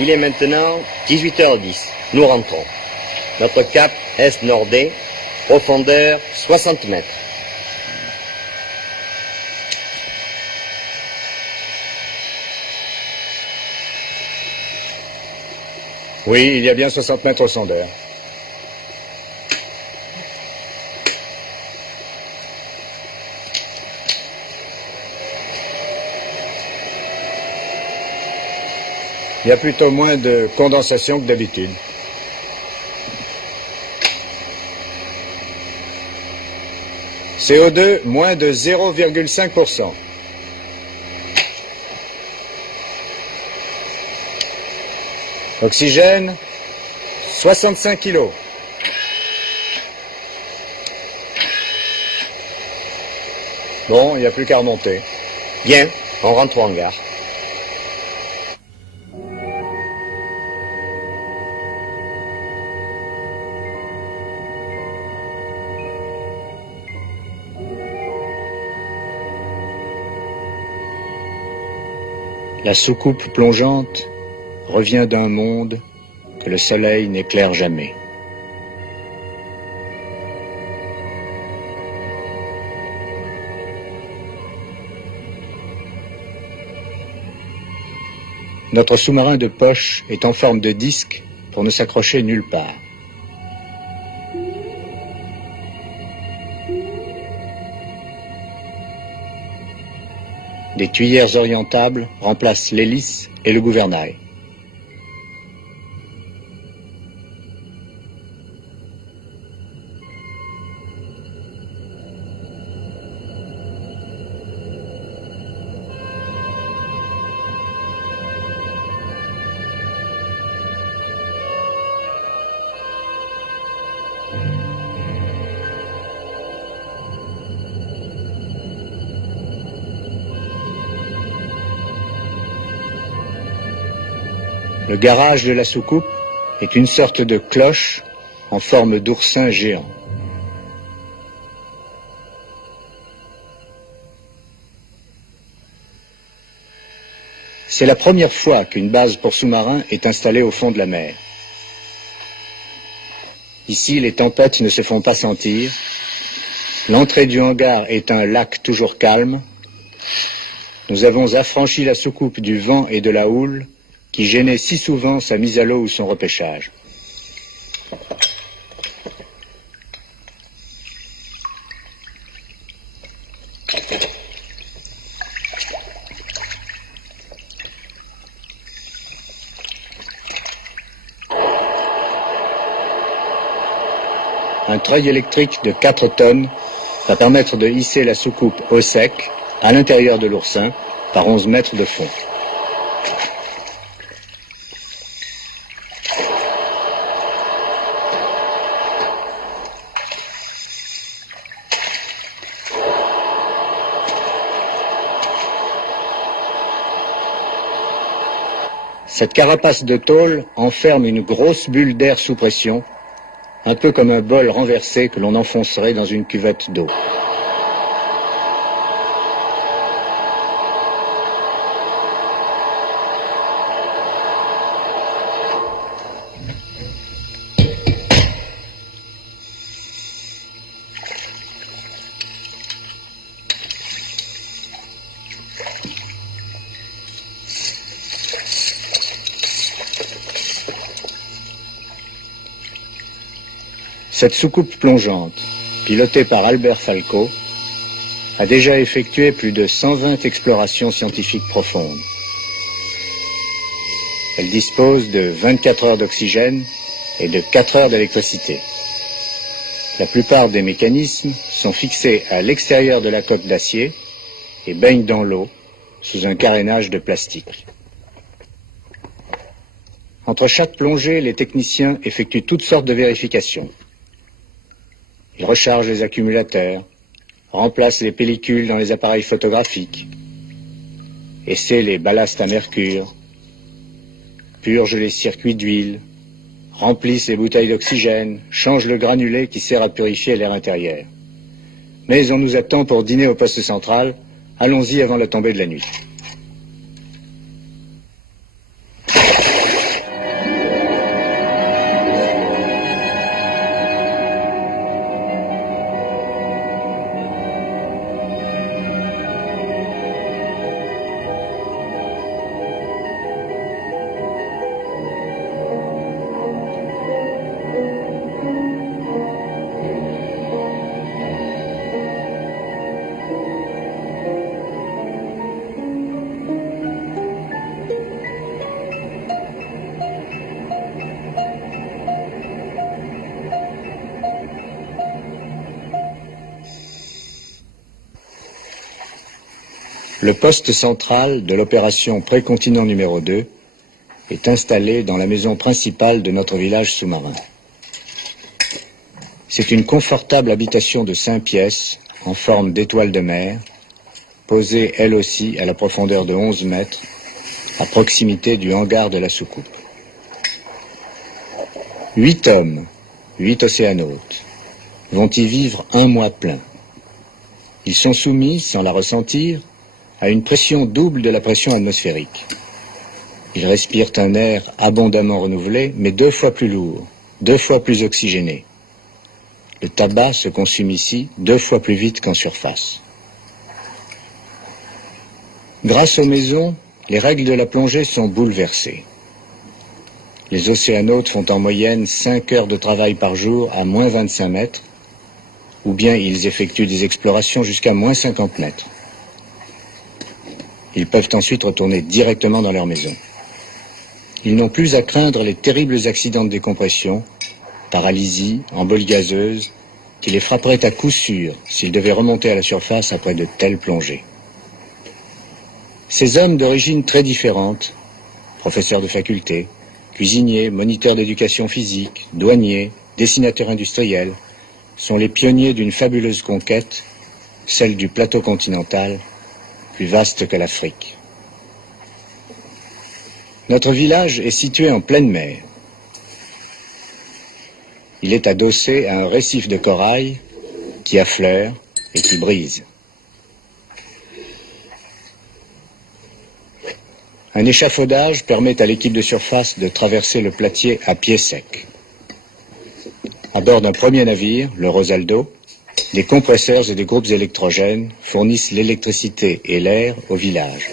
Il est maintenant 18h10. Nous rentrons. Notre cap est-nordé, profondeur 60 mètres. Oui, il y a bien 60 mètres au sondeur. Il y a plutôt moins de condensation que d'habitude. CO2, moins de 0,5%. Oxygène, 65 kilos. Bon, il n'y a plus qu'à remonter. Bien, on rentre au hangar. La soucoupe plongeante revient d'un monde que le soleil n'éclaire jamais. Notre sous-marin de poche est en forme de disque pour ne s'accrocher nulle part. Des tuyères orientables remplacent l'hélice et le gouvernail. Le garage de la soucoupe est une sorte de cloche en forme d'oursin géant. C'est la première fois qu'une base pour sous-marins est installée au fond de la mer. Ici, les tempêtes ne se font pas sentir. L'entrée du hangar est un lac toujours calme. Nous avons affranchi la soucoupe du vent et de la houle qui gênait si souvent sa mise à l'eau ou son repêchage. un treuil électrique de 4 tonnes va permettre de hisser la soucoupe au sec, à l'intérieur de l'oursin, par 11 mètres de fond. Cette carapace de tôle enferme une grosse bulle d'air sous pression, un peu comme un bol renversé que l'on enfoncerait dans une cuvette d'eau. Cette soucoupe plongeante, pilotée par Albert Falco, a déjà effectué plus de 120 explorations scientifiques profondes. Elle dispose de 24 heures d'oxygène et de 4 heures d'électricité. La plupart des mécanismes sont fixés à l'extérieur de la coque d'acier et baignent dans l'eau sous un carénage de plastique. Entre chaque plongée, les techniciens effectuent toutes sortes de vérifications. Ils rechargent les accumulateurs, remplacent les pellicules dans les appareils photographiques, essaient les ballasts à mercure, purgent les circuits d'huile, remplissent les bouteilles d'oxygène, changent le granulé qui sert à purifier l'air intérieur. Mais on nous attend pour dîner au poste central. Allons-y avant la tombée de la nuit. Le poste central de l'opération Précontinent numéro 2 est installé dans la maison principale de notre village sous-marin. C'est une confortable habitation de 5 pièces en forme d'étoile de mer, posée elle aussi à la profondeur de 11 mètres, à proximité du hangar de la soucoupe. 8 hommes, 8 océanautes, vont y vivre un mois plein. Ils sont soumis, sans la ressentir, à une pression double de la pression atmosphérique. Ils respirent un air abondamment renouvelé, mais 2 fois plus lourd, 2 fois plus oxygéné. Le tabac se consume ici 2 fois plus vite qu'en surface. Grâce aux maisons, les règles de la plongée sont bouleversées. Les océanautes font en moyenne 5 heures de travail par jour à moins 25 mètres, ou bien ils effectuent des explorations jusqu'à moins 50 mètres. Ils peuvent ensuite retourner directement dans leur maison. Ils n'ont plus à craindre les terribles accidents de décompression, paralysie, embolie gazeuse, qui les frapperaient à coup sûr s'ils devaient remonter à la surface après de telles plongées. Ces hommes d'origine très différente, professeurs de faculté, cuisiniers, moniteurs d'éducation physique, douaniers, dessinateurs industriels, sont les pionniers d'une fabuleuse conquête, celle du plateau continental, plus vaste que l'Afrique. Notre village est situé en pleine mer. Il est adossé à un récif de corail qui affleure et qui brise. Un échafaudage permet à l'équipe de surface de traverser le platier à pied sec. À bord d'un premier navire, le Rosaldo, des compresseurs et des groupes électrogènes fournissent l'électricité et l'air au village.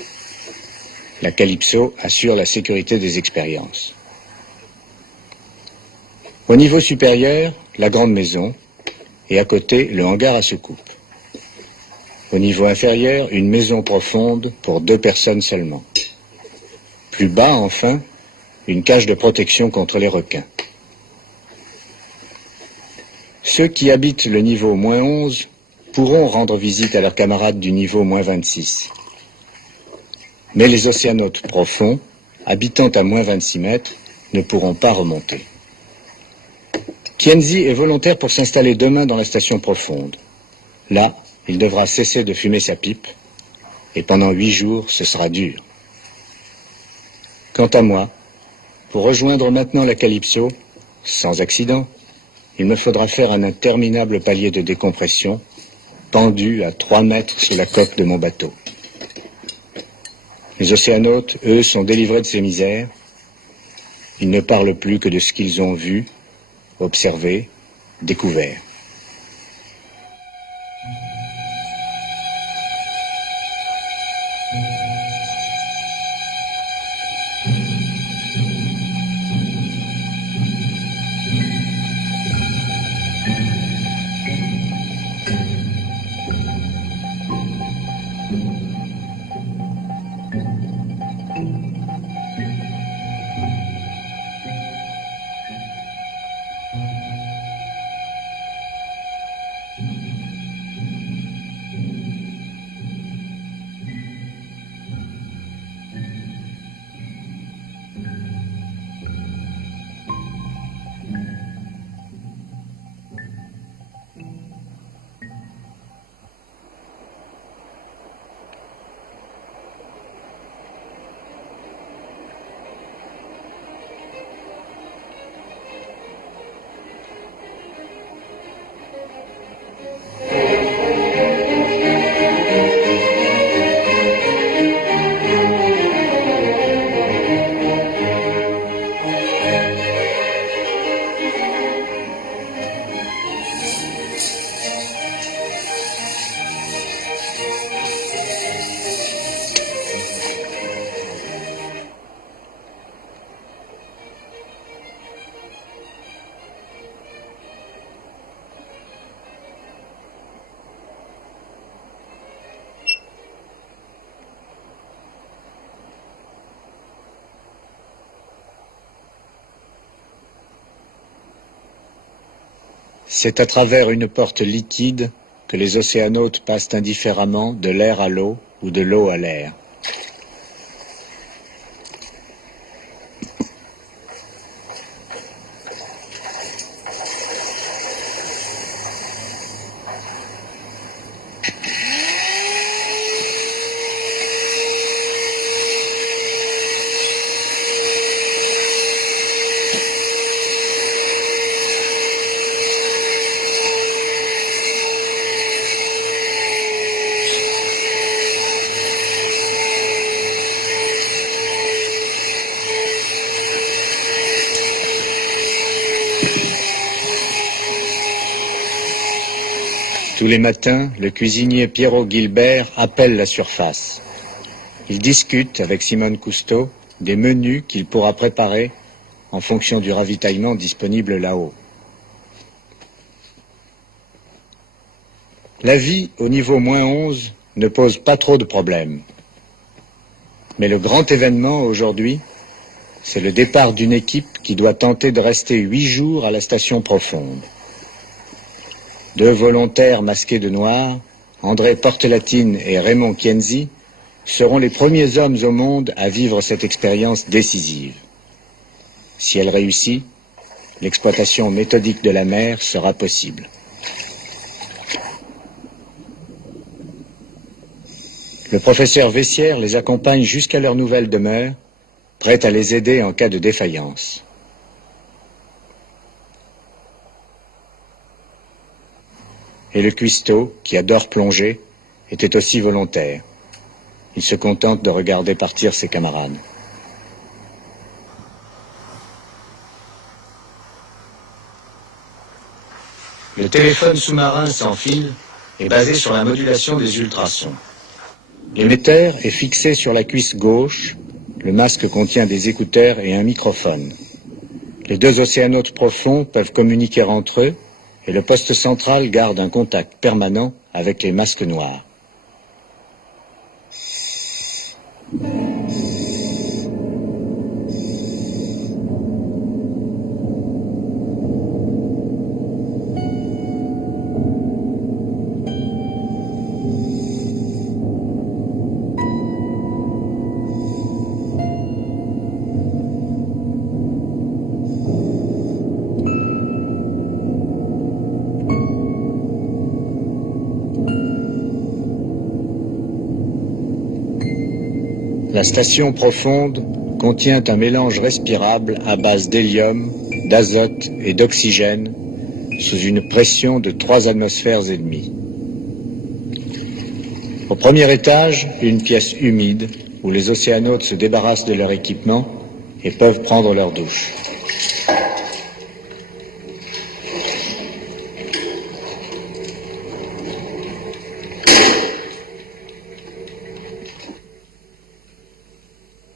La Calypso assure la sécurité des expériences. Au niveau supérieur, la grande maison, et à côté, le hangar à soucoupe. Au niveau inférieur, une maison profonde pour 2 personnes seulement. Plus bas, enfin, une cage de protection contre les requins. Ceux qui habitent le niveau -11 pourront rendre visite à leurs camarades du niveau -26. Mais les océanautes profonds, habitant à -26 mètres, ne pourront pas remonter. Tienzi est volontaire pour s'installer demain dans la station profonde. Là, il devra cesser de fumer sa pipe, et pendant 8 jours, ce sera dur. Quant à moi, pour rejoindre maintenant la Calypso, sans accident, il me faudra faire un interminable palier de décompression, pendu à 3 mètres sur la coque de mon bateau. Les océanautes, eux, sont délivrés de ces misères. Ils ne parlent plus que de ce qu'ils ont vu, observé, découvert. C'est à travers une porte liquide que les océanautes passent indifféremment de l'air à l'eau ou de l'eau à l'air. Tous les matins, le cuisinier Pierrot Gilbert appelle la surface. Il discute avec Simone Cousteau des menus qu'il pourra préparer en fonction du ravitaillement disponible là-haut. La vie au niveau -11 ne pose pas trop de problèmes. Mais le grand événement aujourd'hui, c'est le départ d'une équipe qui doit tenter de rester 8 jours à la station profonde. 2 volontaires masqués de noir, André Portelatine et Raymond Tienzi, seront les premiers hommes au monde à vivre cette expérience décisive. Si elle réussit, l'exploitation méthodique de la mer sera possible. Le professeur Vessière les accompagne jusqu'à leur nouvelle demeure, prêt à les aider en cas de défaillance. Et le cuistot, qui adore plonger, était aussi volontaire. Il se contente de regarder partir ses camarades. Le téléphone sous-marin sans fil est basé sur la modulation des ultrasons. L'émetteur est fixé sur la cuisse gauche, le masque contient des écouteurs et un microphone. Les 2 océanautes profonds peuvent communiquer entre eux et le poste central garde un contact permanent avec les masques noirs. station profonde contient un mélange respirable à base d'hélium, d'azote et d'oxygène sous une pression de 3 atmosphères et demie. Au premier étage, une pièce humide où les océanautes se débarrassent de leur équipement et peuvent prendre leur douche.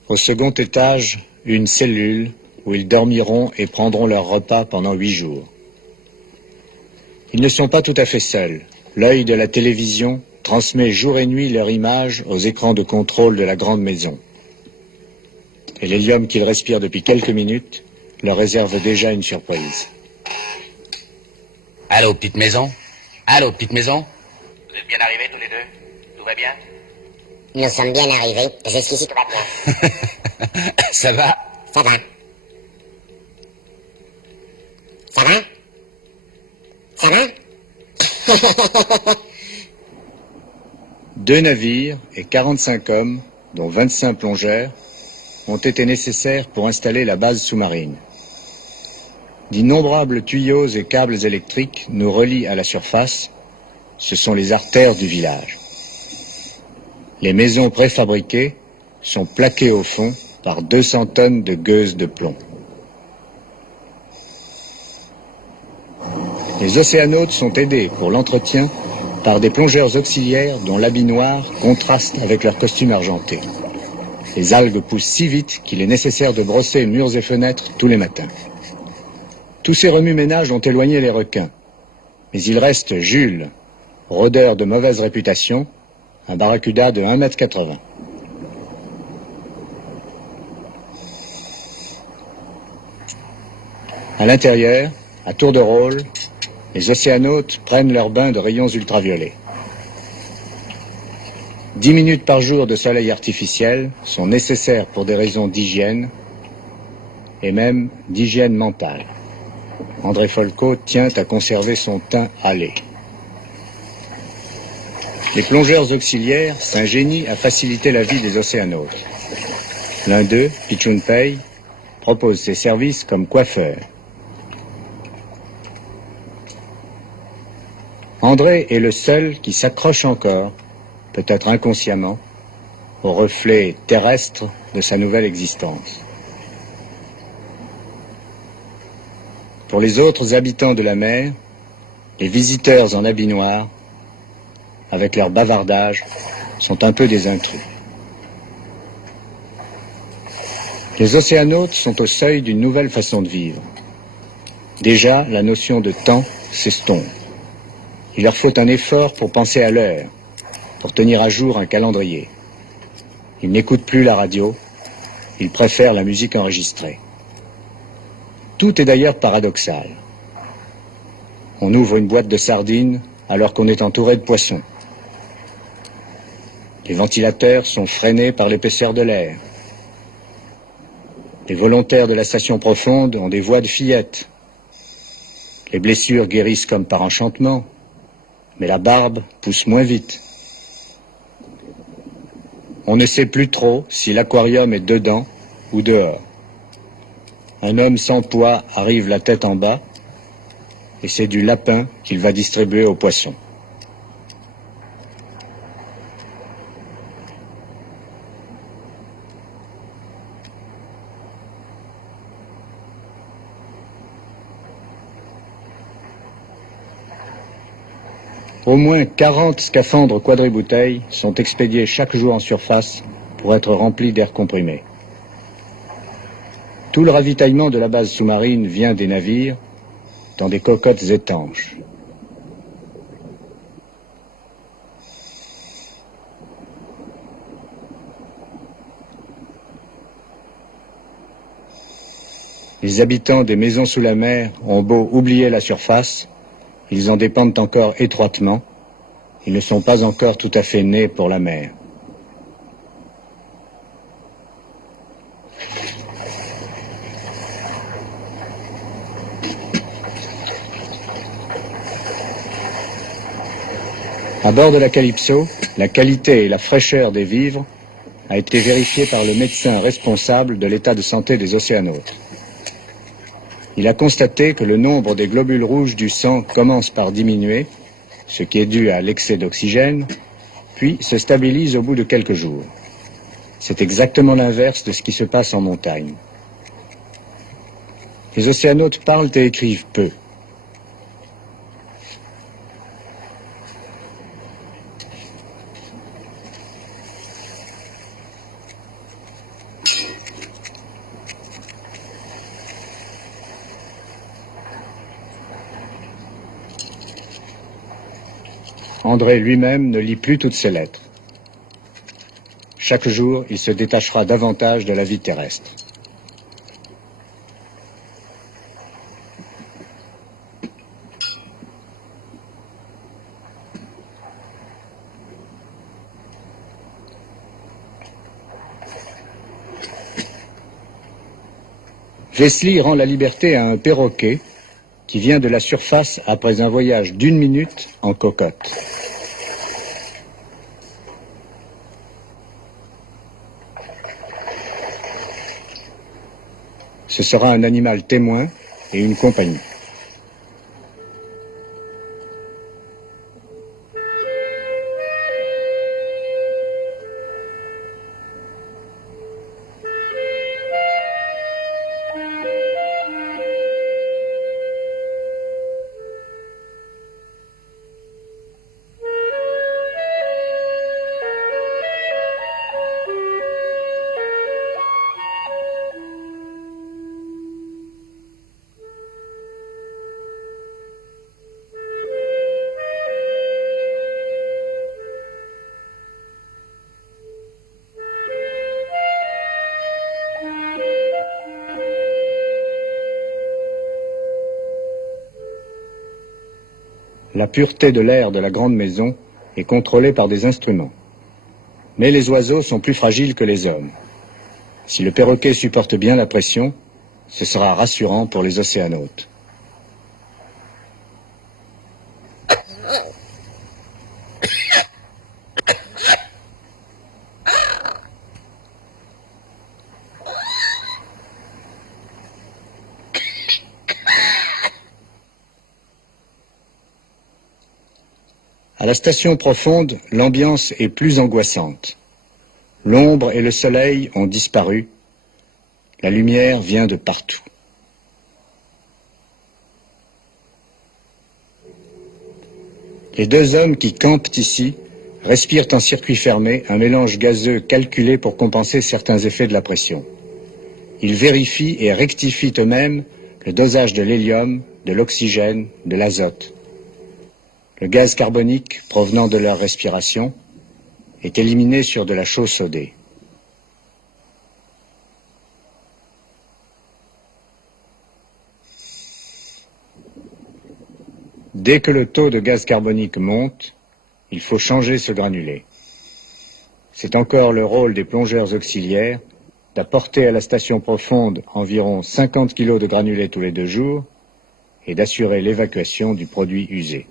Au second étage, une cellule où ils dormiront et prendront leur repas pendant 8 jours. Ils ne sont pas tout à fait seuls. L'œil de la télévision transmet jour et nuit leur image aux écrans de contrôle de la grande maison. Et l'hélium qu'ils respirent depuis quelques minutes leur réserve déjà une surprise. Allô, petite maison? Allô, petite maison? Vous êtes bien arrivés tous les deux? Tout va bien? Nous sommes bien arrivés. Jusqu'ici, tout va bien. Ça va? Ça va. Ça va? Ça va? 2 navires et 45 hommes, dont 25 plongeurs, ont été nécessaires pour installer la base sous-marine. D'innombrables tuyaux et câbles électriques nous relient à la surface. Ce sont les artères du village. Les maisons préfabriquées sont plaquées au fond par 200 tonnes de gueuses de plomb. Les océanautes sont aidés pour l'entretien par des plongeurs auxiliaires dont l'habit noir contraste avec leur costume argenté. Les algues poussent si vite qu'il est nécessaire de brosser murs et fenêtres tous les matins. Tous ces remue-ménages ont éloigné les requins. Mais il reste Jules, rôdeur de mauvaise réputation, un barracuda de 1,80 m. À l'intérieur, à tour de rôle, les océanautes prennent leur bain de rayons ultraviolets. 10 minutes par jour de soleil artificiel sont nécessaires pour des raisons d'hygiène et même d'hygiène mentale. André Folco tient à conserver son teint hâlé. Les plongeurs auxiliaires s'ingénient à faciliter la vie des océanautes. L'un d'eux, Pichunpei, propose ses services comme coiffeur. André est le seul qui s'accroche encore, peut-être inconsciemment, au reflet terrestre de sa nouvelle existence. Pour les autres habitants de la mer, les visiteurs en habit noir, avec leur bavardage, sont un peu des intrus. Les océanautes sont au seuil d'une nouvelle façon de vivre. Déjà, la notion de temps s'estompe. Il leur faut un effort pour penser à l'heure, pour tenir à jour un calendrier. Ils n'écoutent plus la radio, ils préfèrent la musique enregistrée. Tout est d'ailleurs paradoxal. On ouvre une boîte de sardines alors qu'on est entouré de poissons. Les ventilateurs sont freinés par l'épaisseur de l'air. Les volontaires de la station profonde ont des voix de fillettes. Les blessures guérissent comme par enchantement, mais la barbe pousse moins vite. On ne sait plus trop si l'aquarium est dedans ou dehors. Un homme sans poids arrive la tête en bas, et c'est du lapin qu'il va distribuer aux poissons. Au moins 40 scaphandres quadribouteilles sont expédiés chaque jour en surface pour être remplis d'air comprimé. Tout le ravitaillement de la base sous-marine vient des navires dans des cocottes étanches. Les habitants des maisons sous la mer ont beau oublier la surface, ils en dépendent encore étroitement. Ils ne sont pas encore tout à fait nés pour la mer. À bord de la Calypso, la qualité et la fraîcheur des vivres a été vérifié par le médecin responsable de l'état de santé des océanautes. Il a constaté que le nombre des globules rouges du sang commence par diminuer, ce qui est dû à l'excès d'oxygène, puis se stabilise au bout de quelques jours. C'est exactement l'inverse de ce qui se passe en montagne. Les océanautes parlent et écrivent peu. André lui-même ne lit plus toutes ses lettres. Chaque jour, il se détachera davantage de la vie terrestre. Wesley rend la liberté à un perroquet qui vient de la surface après un voyage d'1 minute en cocotte. Ce sera un animal témoin et une compagnie. La pureté de l'air de la grande maison est contrôlée par des instruments. Mais les oiseaux sont plus fragiles que les hommes. Si le perroquet supporte bien la pression, ce sera rassurant pour les océanautes. À la station profonde, l'ambiance est plus angoissante. L'ombre et le soleil ont disparu. La lumière vient de partout. Les deux hommes qui campent ici respirent en circuit fermé un mélange gazeux calculé pour compenser certains effets de la pression. Ils vérifient et rectifient eux-mêmes le dosage de l'hélium, de l'oxygène, de l'azote. Le gaz carbonique provenant de leur respiration est éliminé sur de la chaux sodée. Dès que le taux de gaz carbonique monte, il faut changer ce granulé. C'est encore le rôle des plongeurs auxiliaires d'apporter à la station profonde environ 50 kg de granulés tous les 2 jours et d'assurer l'évacuation du produit usé.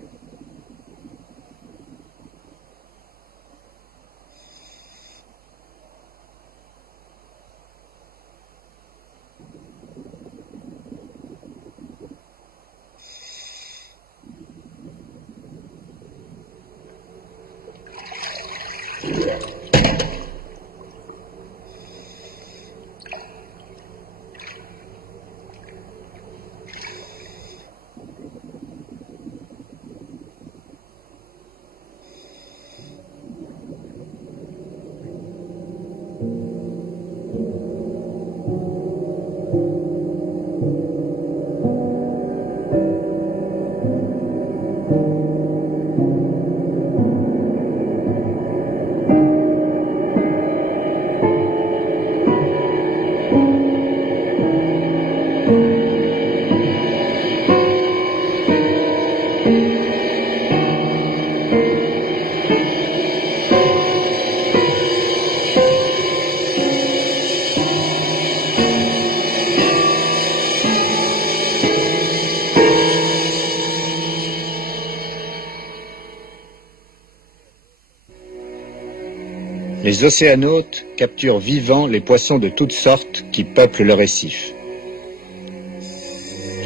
Les océanautes capturent vivants les poissons de toutes sortes qui peuplent le récif.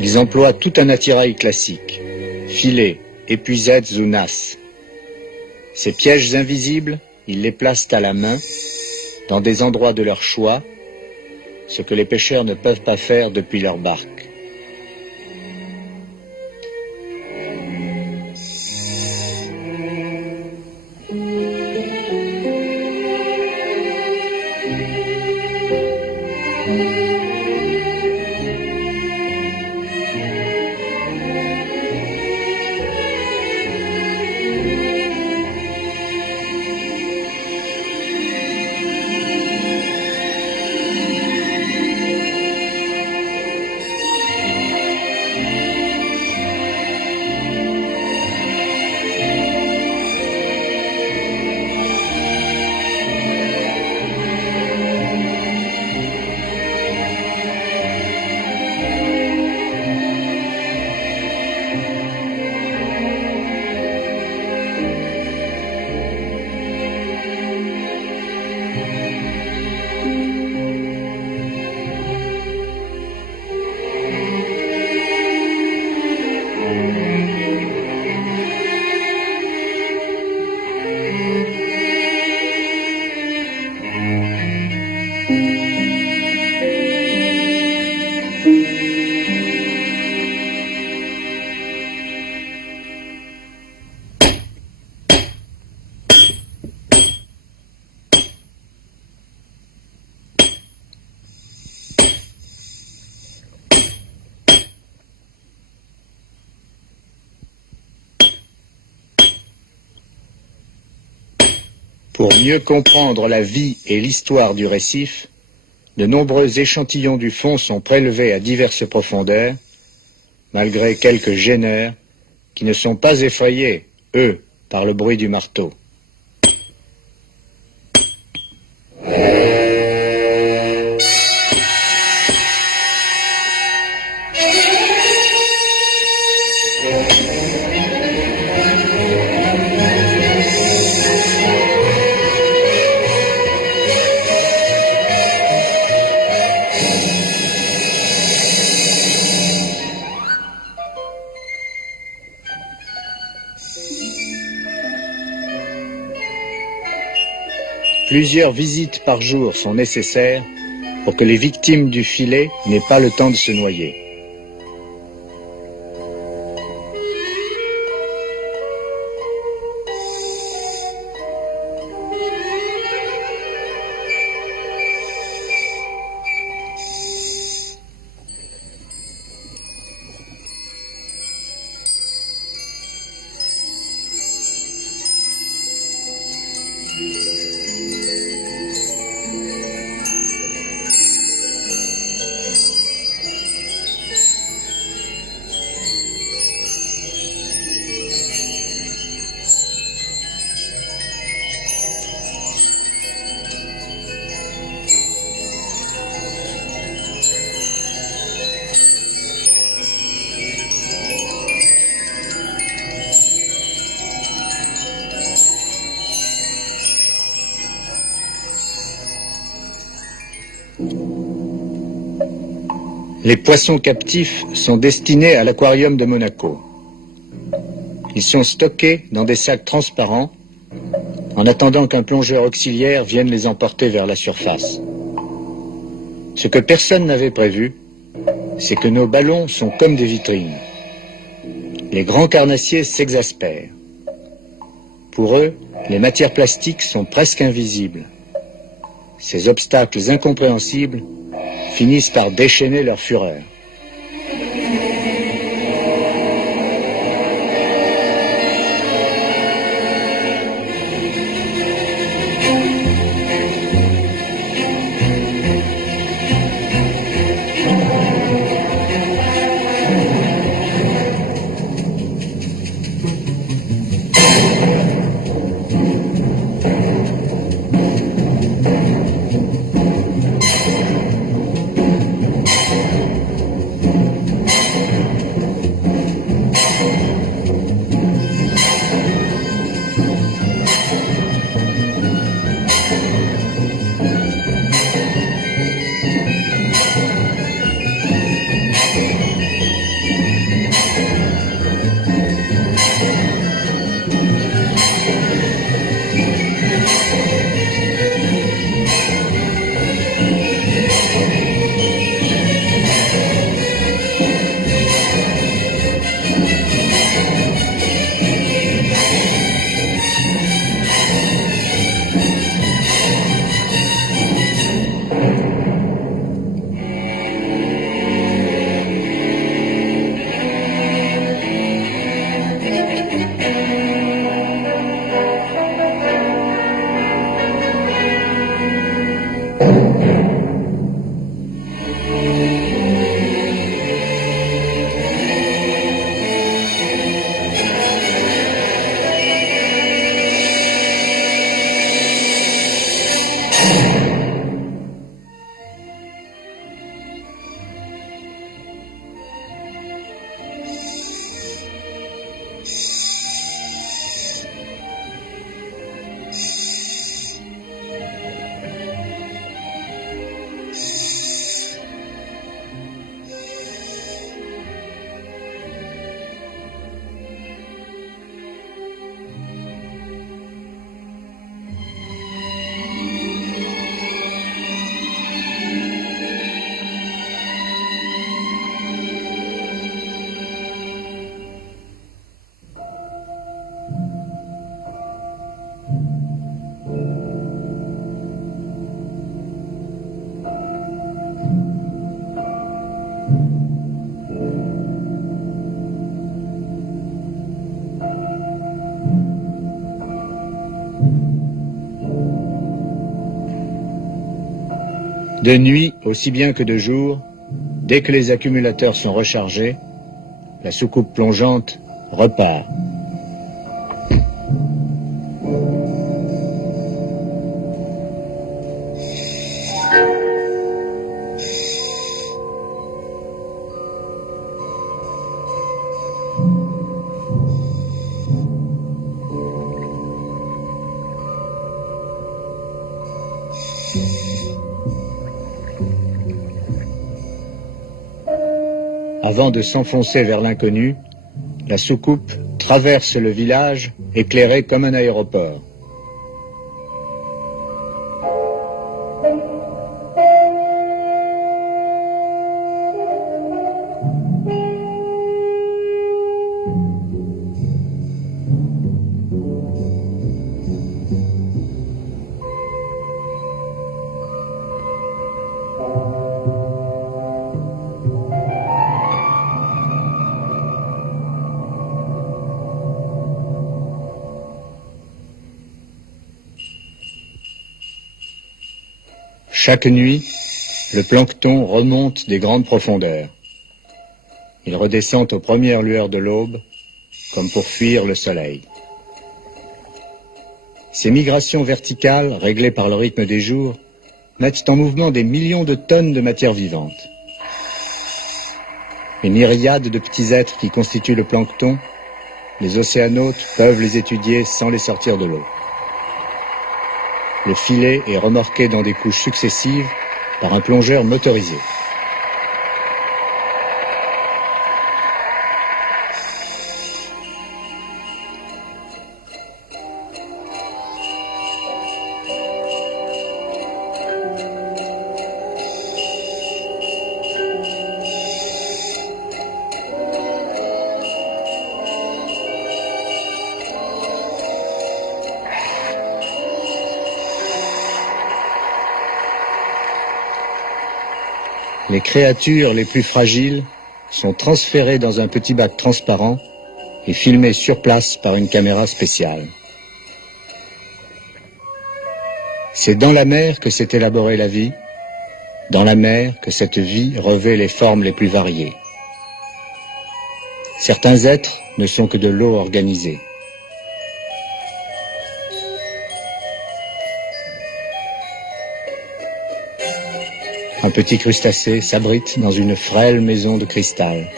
Ils emploient tout un attirail classique, filets, épuisettes ou nasses. Ces pièges invisibles, ils les placent à la main, dans des endroits de leur choix, ce que les pêcheurs ne peuvent pas faire depuis leur barque. Pour mieux comprendre la vie et l'histoire du récif, de nombreux échantillons du fond sont prélevés à diverses profondeurs, malgré quelques gêneurs qui ne sont pas effrayés, eux, par le bruit du marteau. Plusieurs visites par jour sont nécessaires pour que les victimes du filet n'aient pas le temps de se noyer. Les poissons captifs sont destinés à l'aquarium de Monaco. Ils sont stockés dans des sacs transparents en attendant qu'un plongeur auxiliaire vienne les emporter vers la surface. Ce que personne n'avait prévu, c'est que nos ballons sont comme des vitrines. Les grands carnassiers s'exaspèrent. Pour eux, les matières plastiques sont presque invisibles. Ces obstacles incompréhensibles finissent par déchaîner leur fureur. De nuit, aussi bien que de jour, dès que les accumulateurs sont rechargés, la soucoupe plongeante repart. Avant de s'enfoncer vers l'inconnu, la soucoupe traverse le village éclairé comme un aéroport. Chaque nuit, le plancton remonte des grandes profondeurs. Il redescend aux premières lueurs de l'aube, comme pour fuir le soleil. Ces migrations verticales, réglées par le rythme des jours, mettent en mouvement des millions de tonnes de matière vivante. Les myriades de petits êtres qui constituent le plancton, les océanautes peuvent les étudier sans les sortir de l'eau. Le filet est remorqué dans des couches successives par un plongeur motorisé. Les créatures les plus fragiles sont transférées dans un petit bac transparent et filmées sur place par une caméra spéciale. C'est dans la mer que s'est élaborée la vie, dans la mer que cette vie revêt les formes les plus variées. Certains êtres ne sont que de l'eau organisée. Un petit crustacé s'abrite dans une frêle maison de cristal.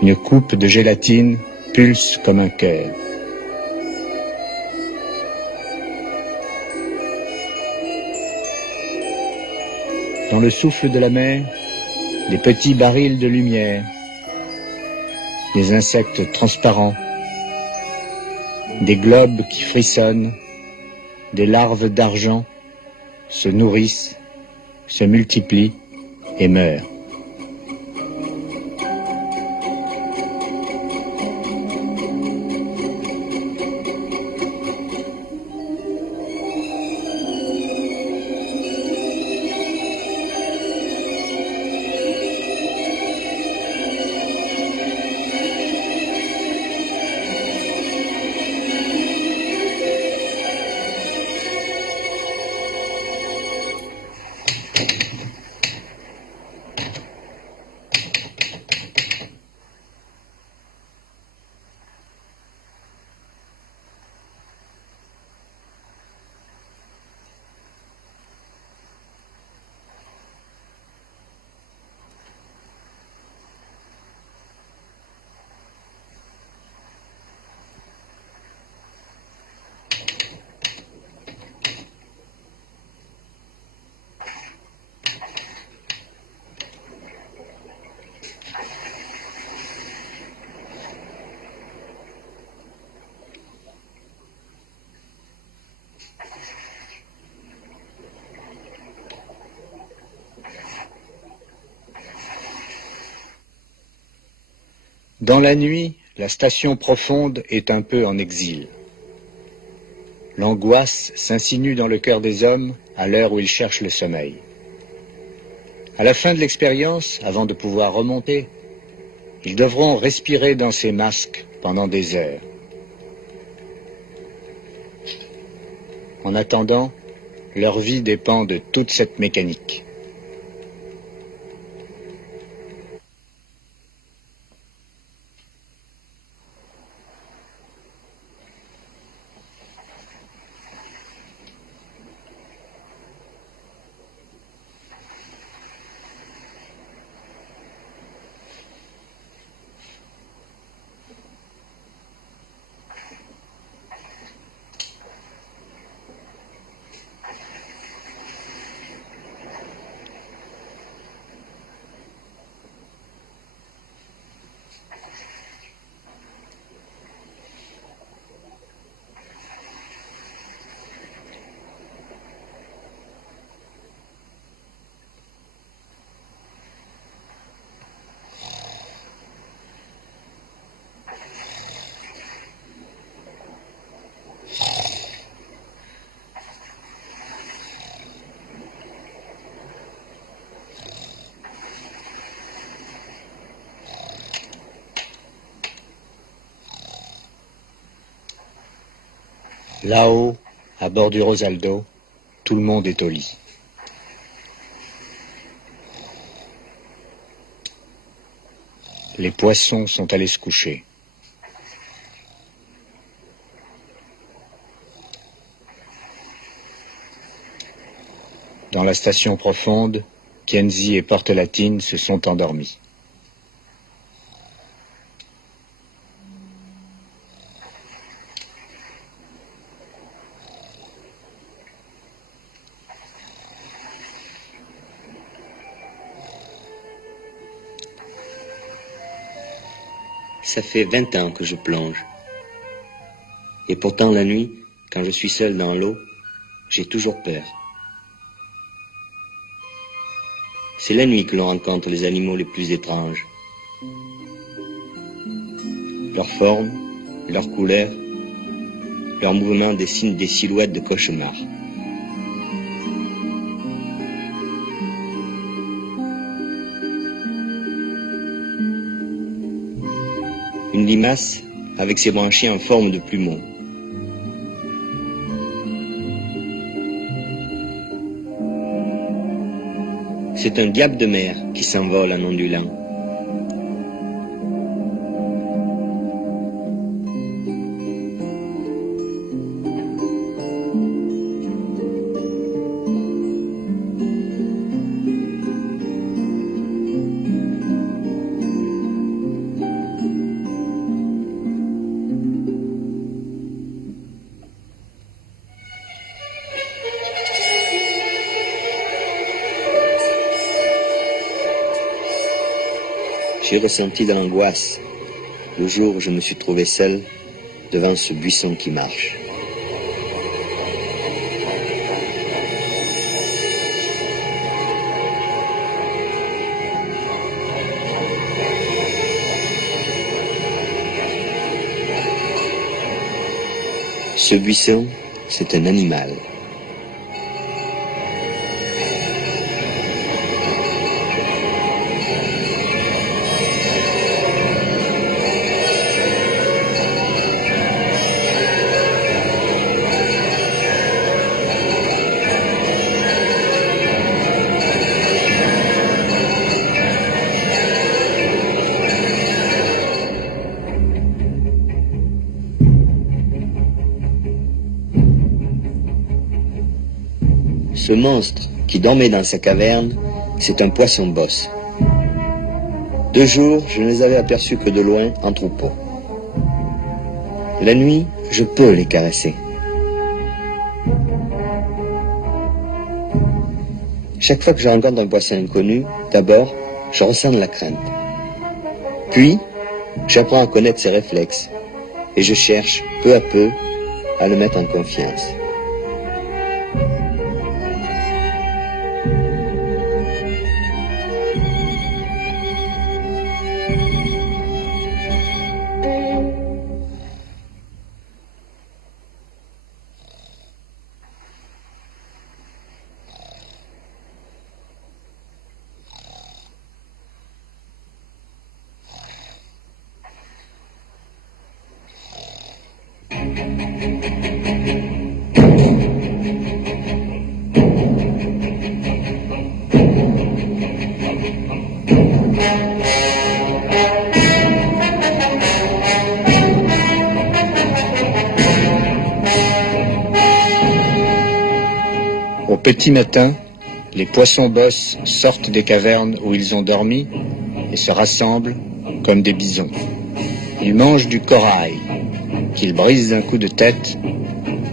Une coupe de gélatine pulse comme un cœur. Dans le souffle de la mer, des petits barils de lumière, des insectes transparents, des globes qui frissonnent, des larves d'argent se nourrissent, se multiplient et meurent. Dans la nuit, la station profonde est un peu en exil. L'angoisse s'insinue dans le cœur des hommes à l'heure où ils cherchent le sommeil. À la fin de l'expérience, avant de pouvoir remonter, ils devront respirer dans ces masques pendant des heures. En attendant, leur vie dépend de toute cette mécanique. Là-haut, à bord du Rosaldo, tout le monde est au lit. Les poissons sont allés se coucher. Dans la station profonde, Kenzie et Porte Latine se sont endormis. Ça fait 20 ans que je plonge. Et pourtant la nuit, quand je suis seul dans l'eau, j'ai toujours peur. C'est la nuit que l'on rencontre les animaux les plus étranges. Leur forme, leur couleur, leurs mouvements dessinent des silhouettes de cauchemars. Une limace avec ses branchies en forme de plumeau. C'est un diable de mer qui s'envole en ondulant. J'ai ressenti de l'angoisse le jour où je me suis trouvé seul devant ce buisson qui marche. Ce buisson, c'est un animal. Ce monstre qui dormait dans sa caverne, c'est un poisson-bosse. De jour, je ne les avais aperçus que de loin en troupeau. La nuit, je peux les caresser. Chaque fois que je rencontre un poisson inconnu, d'abord, je ressens de la crainte. Puis, j'apprends à connaître ses réflexes et je cherche, peu à peu, à le mettre en confiance. Au petit matin, les poissons-bosses sortent des cavernes où ils ont dormi et se rassemblent comme des bisons. Ils mangent du corail, qu'ils brisent d'un coup de tête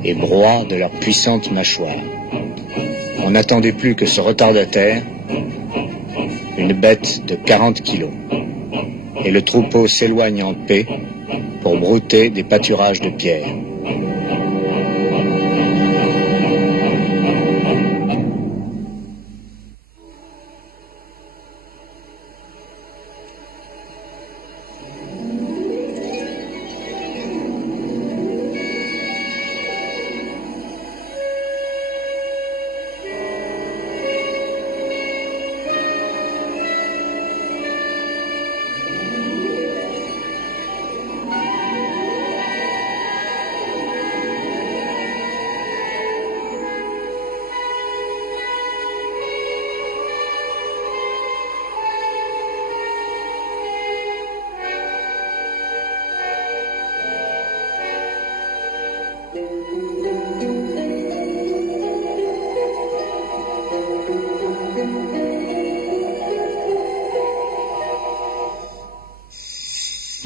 et broient de leurs puissantes mâchoires. On n'attendait plus que ce retardataire, une bête de 40 kilos. Et le troupeau s'éloigne en paix pour brouter des pâturages de pierre.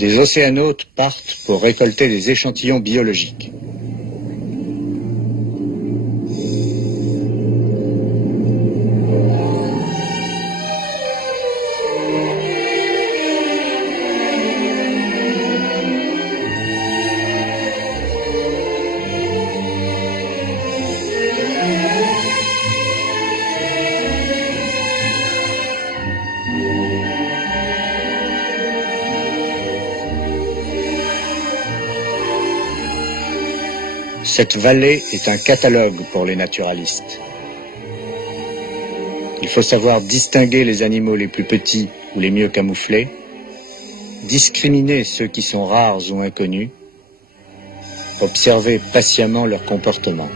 Des océanautes partent pour récolter des échantillons biologiques. Cette vallée est un catalogue pour les naturalistes. Il faut savoir distinguer les animaux les plus petits ou les mieux camouflés, discriminer ceux qui sont rares ou inconnus, observer patiemment leur comportement.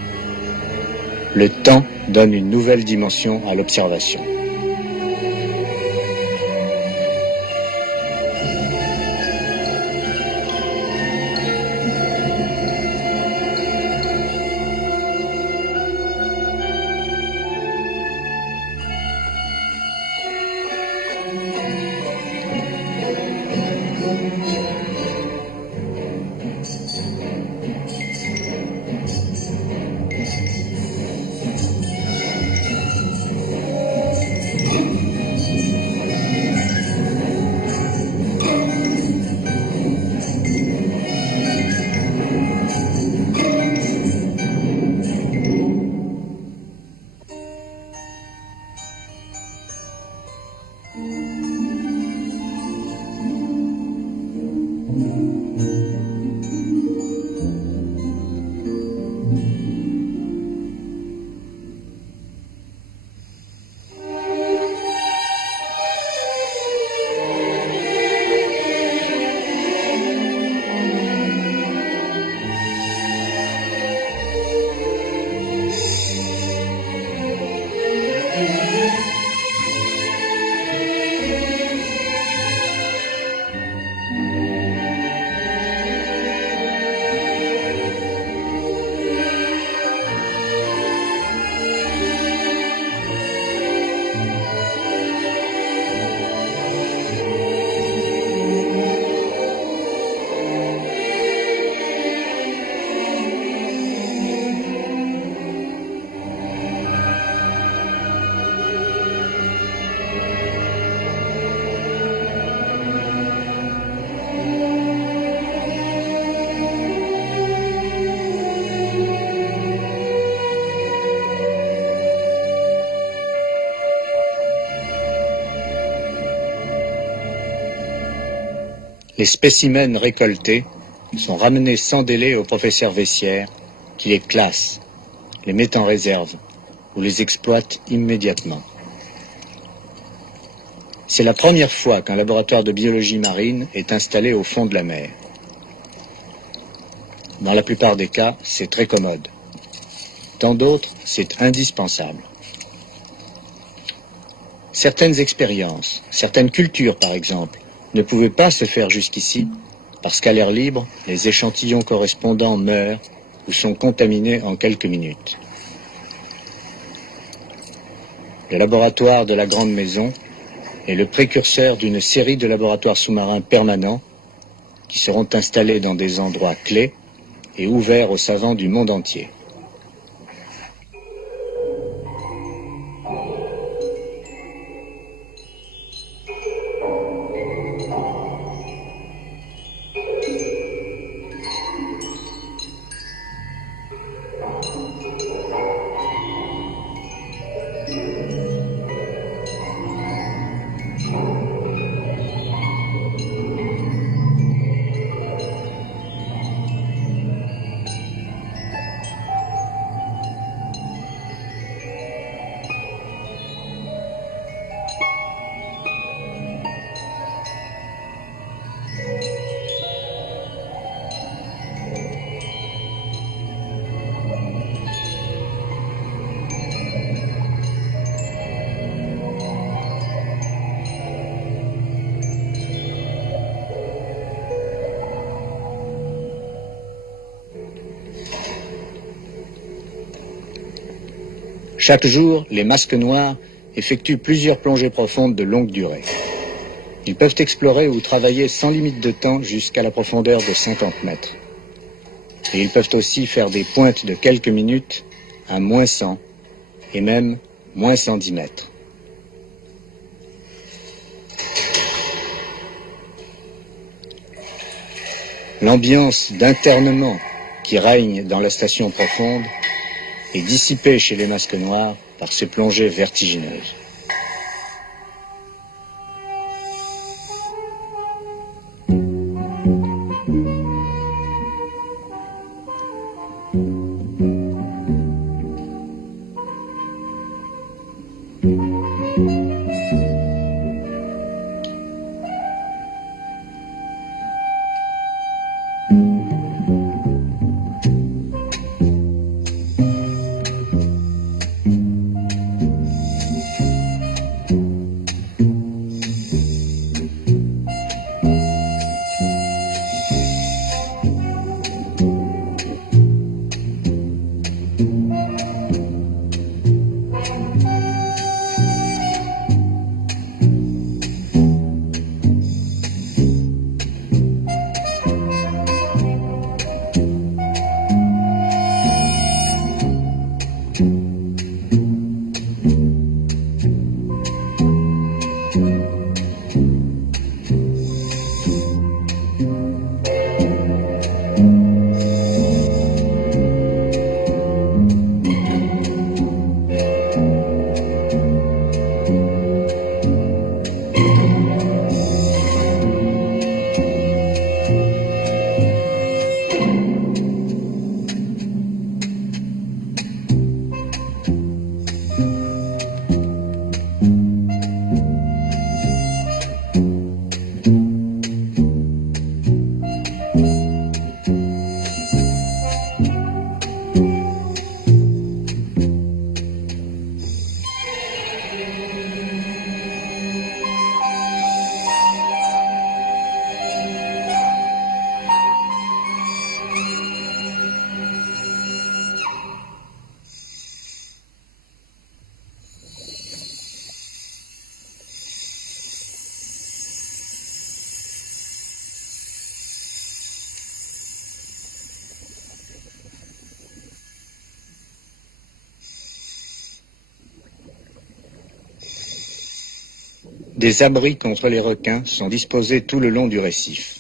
Le temps donne une nouvelle dimension à l'observation. Les spécimens récoltés sont ramenés sans délai au professeur Vessière, qui les classe, les met en réserve ou les exploite immédiatement. C'est la première fois qu'un laboratoire de biologie marine est installé au fond de la mer. Dans la plupart des cas, c'est très commode. Dans d'autres, c'est indispensable. Certaines expériences, certaines cultures par exemple, ne pouvaient pas se faire jusqu'ici parce qu'à l'air libre, les échantillons correspondants meurent ou sont contaminés en quelques minutes. Le laboratoire de la Grande Maison est le précurseur d'une série de laboratoires sous-marins permanents qui seront installés dans des endroits clés et ouverts aux savants du monde entier. Chaque jour, les masques noirs effectuent plusieurs plongées profondes de longue durée. Ils peuvent explorer ou travailler sans limite de temps jusqu'à la profondeur de 50 mètres. Et ils peuvent aussi faire des pointes de quelques minutes à moins 100 et même moins 110 mètres. L'ambiance d'internement qui règne dans la station profonde est dissipée chez les masques noirs par ces plongées vertigineuses. Des abris contre les requins sont disposés tout le long du récif.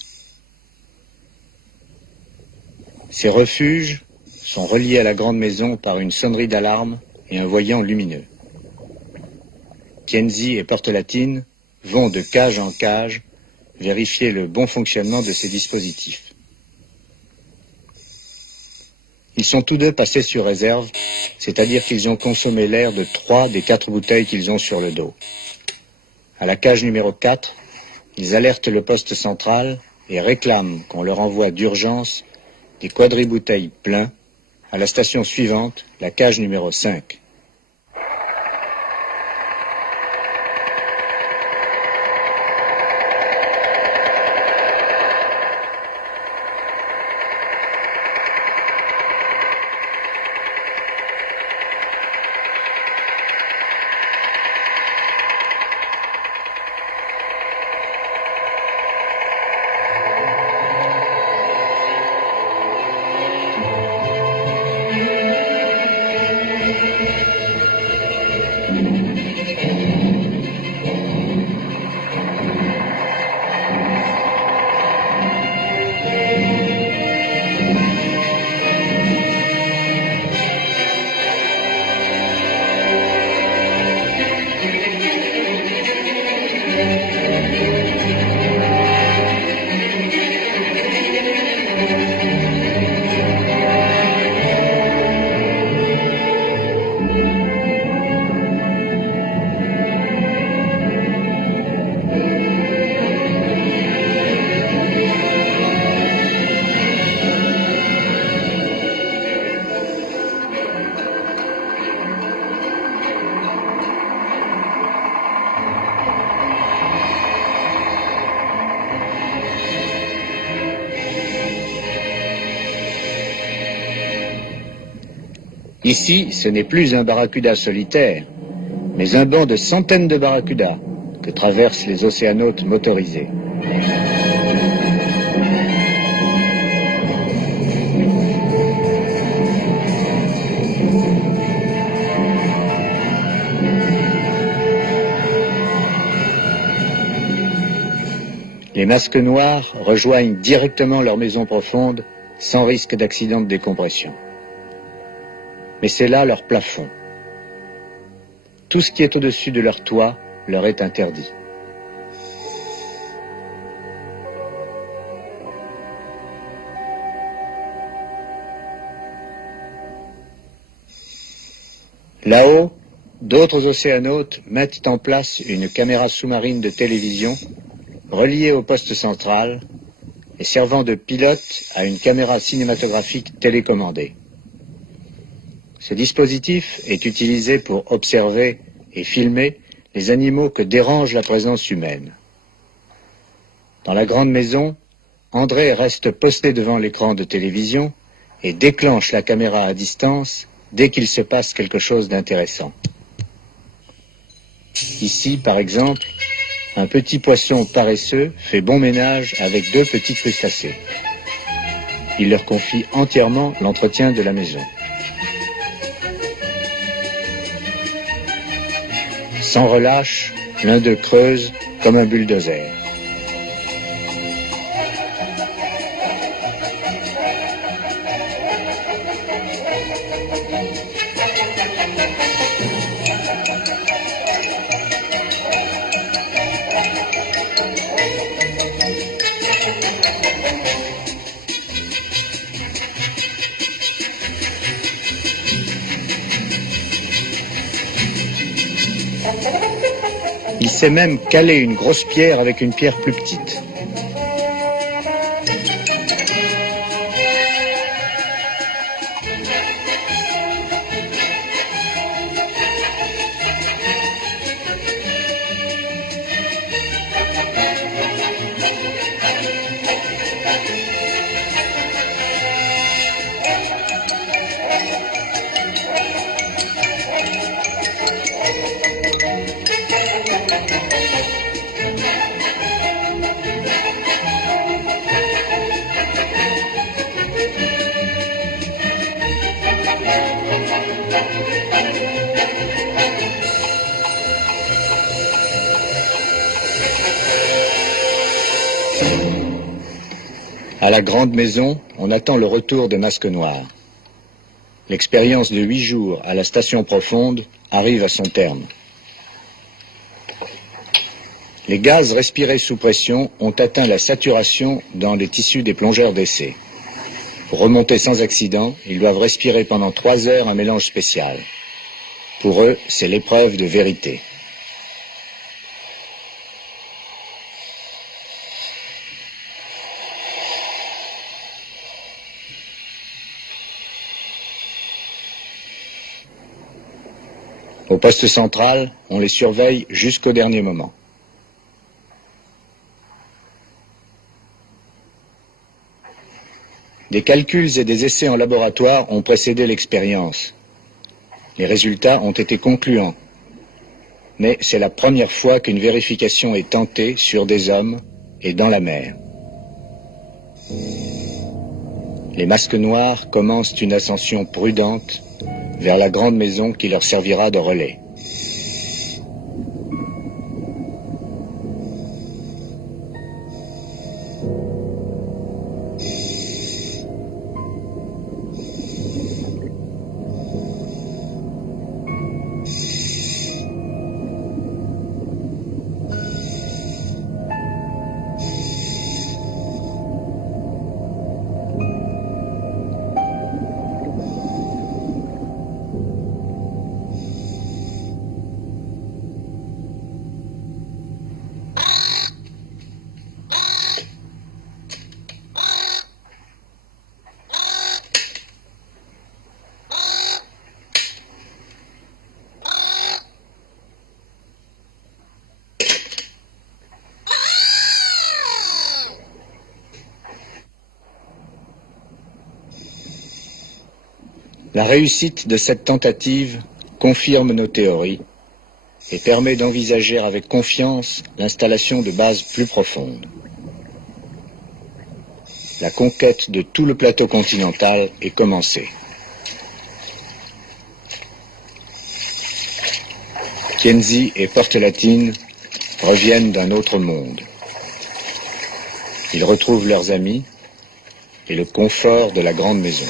Ces refuges sont reliés à la grande maison par une sonnerie d'alarme et un voyant lumineux. Kenzie et Porte-Latine vont de cage en cage vérifier le bon fonctionnement de ces dispositifs. Ils sont tous deux passés sur réserve, c'est-à-dire qu'ils ont consommé l'air de 3 des 4 bouteilles qu'ils ont sur le dos. À la cage numéro 4, ils alertent le poste central et réclament qu'on leur envoie d'urgence des quadribouteilles pleins à la station suivante, la cage numéro 5. Ici, ce n'est plus un barracuda solitaire, mais un banc de centaines de barracudas que traversent les océanautes motorisés. Les masques noirs rejoignent directement leur maison profonde sans risque d'accident de décompression. Mais c'est là leur plafond. Tout ce qui est au-dessus de leur toit leur est interdit. Là-haut, d'autres océanautes mettent en place une caméra sous-marine de télévision reliée au poste central et servant de pilote à une caméra cinématographique télécommandée. Ce dispositif est utilisé pour observer et filmer les animaux que dérange la présence humaine. Dans la grande maison, André reste posté devant l'écran de télévision et déclenche la caméra à distance dès qu'il se passe quelque chose d'intéressant. Ici, par exemple, un petit poisson paresseux fait bon ménage avec deux petits crustacés. Il leur confie entièrement l'entretien de la maison. Sans relâche, l'un d'eux creuse comme un bulldozer. Il sait même caler une grosse pierre avec une pierre plus petite. À la grande maison, on attend le retour de Masque Noir. L'expérience de 8 jours à la station profonde arrive à son terme. Les gaz respirés sous pression ont atteint la saturation dans les tissus des plongeurs d'essai. Pour remonter sans accident, ils doivent respirer pendant 3 heures un mélange spécial. Pour eux, c'est l'épreuve de vérité. Au poste central, on les surveille jusqu'au dernier moment. Des calculs et des essais en laboratoire ont précédé l'expérience. Les résultats ont été concluants. Mais c'est la première fois qu'une vérification est tentée sur des hommes et dans la mer. Les masques noirs commencent une ascension prudente vers la grande maison qui leur servira de relais. La réussite de cette tentative confirme nos théories et permet d'envisager avec confiance l'installation de bases plus profondes. La conquête de tout le plateau continental est commencée. Kienzi et Porte Latine reviennent d'un autre monde. Ils retrouvent leurs amis et le confort de la grande maison.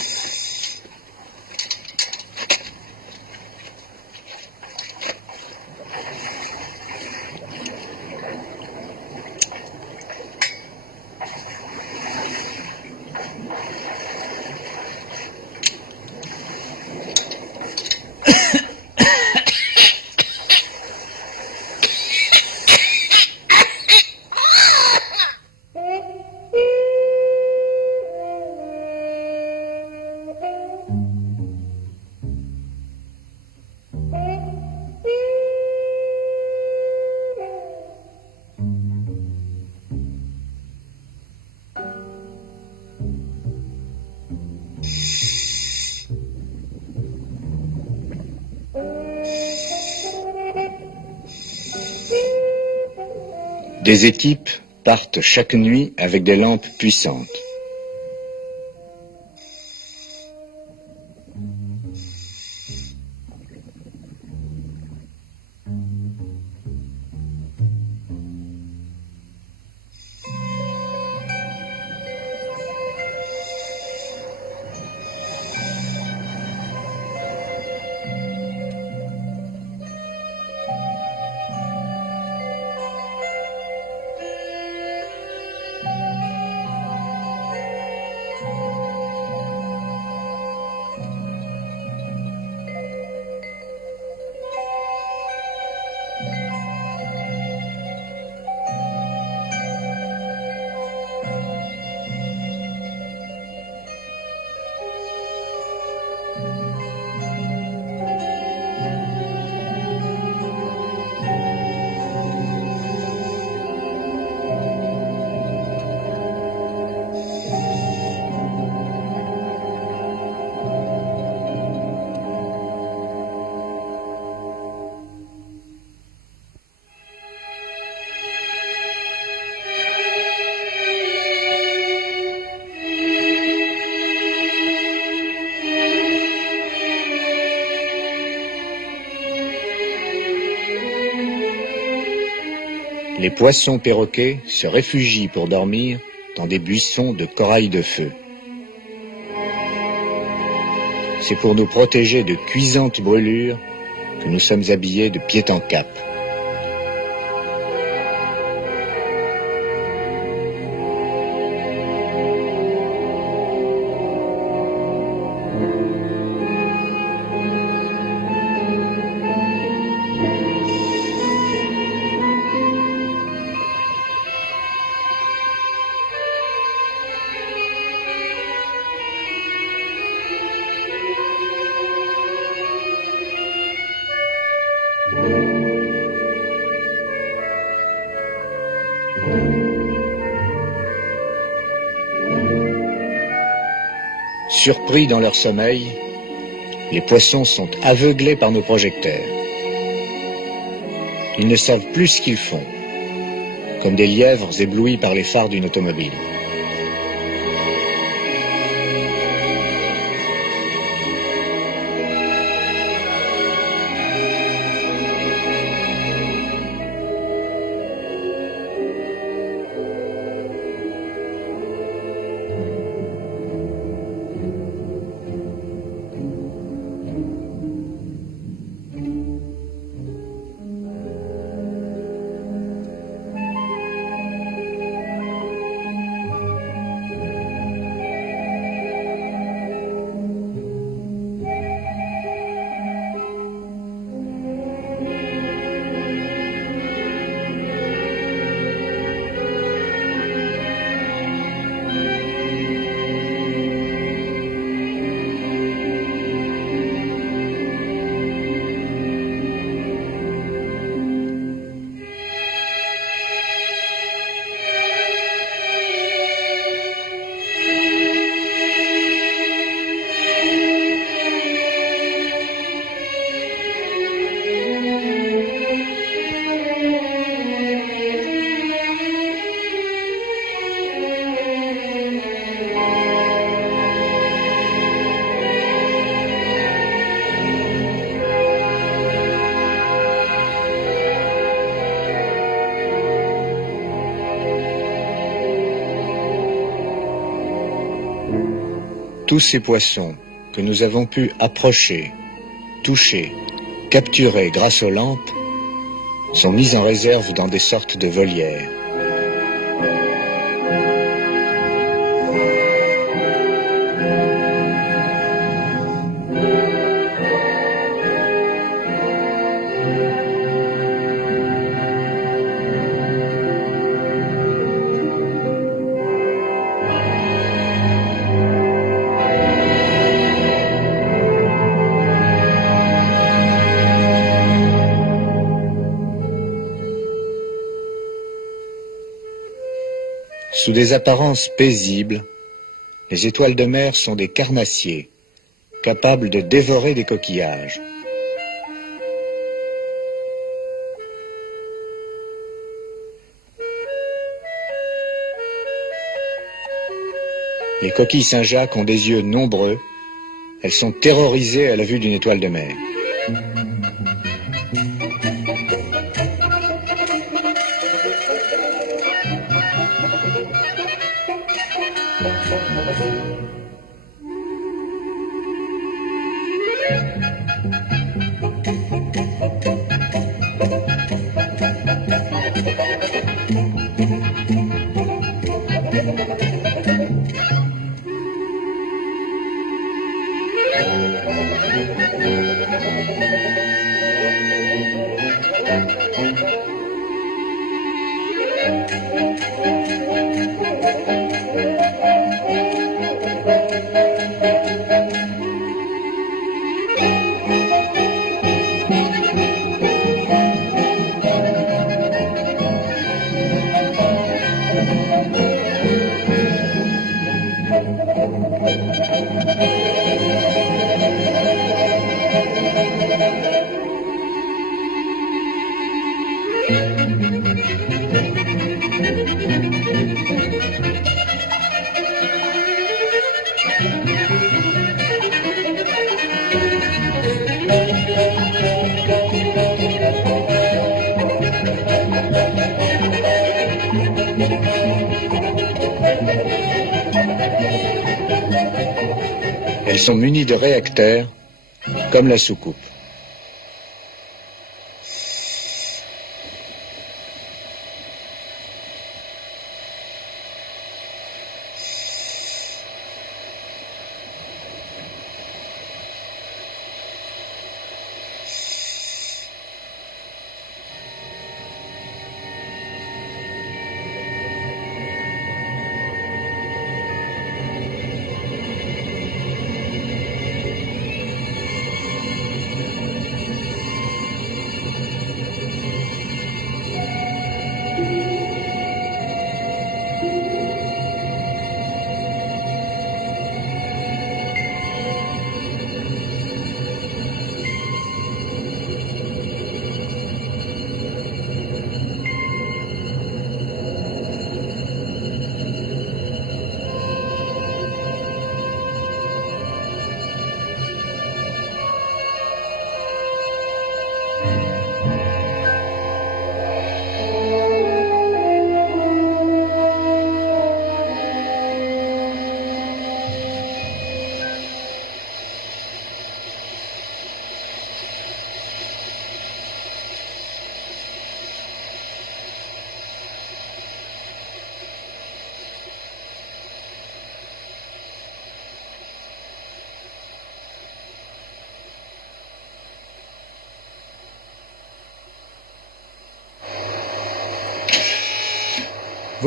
Des équipes partent chaque nuit avec des lampes puissantes. Les poissons perroquets se réfugient pour dormir dans des buissons de corail de feu. C'est pour nous protéger de cuisantes brûlures que nous sommes habillés de pied en cap. Surpris dans leur sommeil, les poissons sont aveuglés par nos projecteurs. Ils ne savent plus ce qu'ils font, comme des lièvres éblouis par les phares d'une automobile. tous ces poissons que nous avons pu approcher, toucher, capturer grâce aux lampes, sont mis en réserve dans des sortes de volières. Sous des apparences paisibles, les étoiles de mer sont des carnassiers, capables de dévorer des coquillages. Les coquilles Saint-Jacques ont des yeux nombreux. Elles sont terrorisées à la vue d'une étoile de mer. Elles sont munies de réacteurs, comme la soucoupe.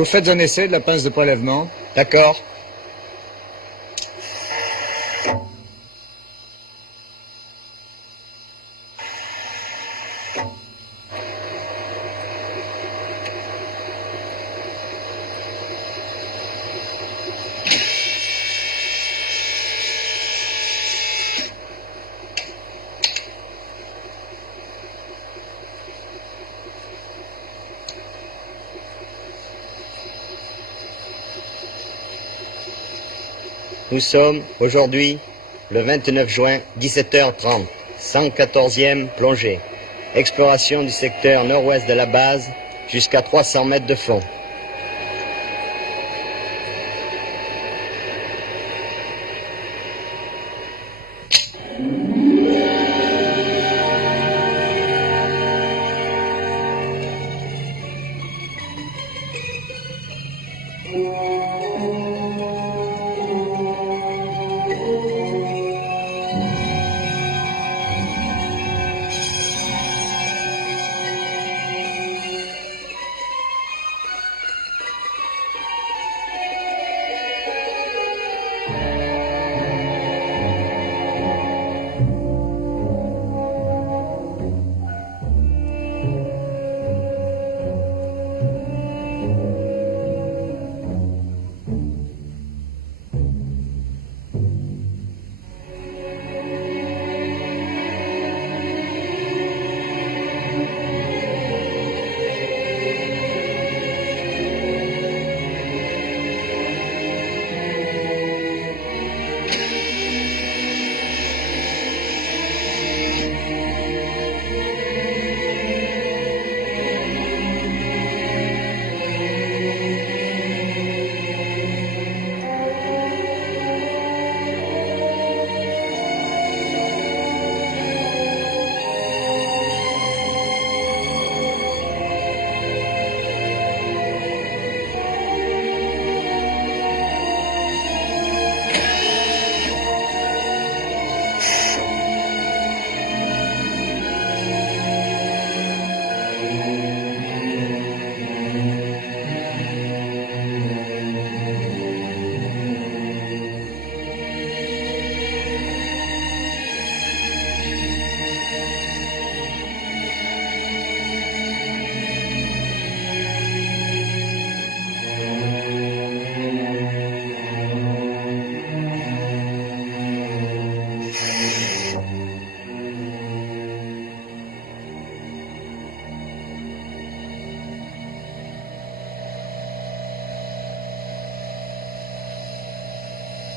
Vous faites un essai de la pince de prélèvement? D'accord. Nous sommes aujourd'hui le 29 juin, 17h30, 114e plongée. Exploration du secteur nord-ouest de la base jusqu'à 300 mètres de fond.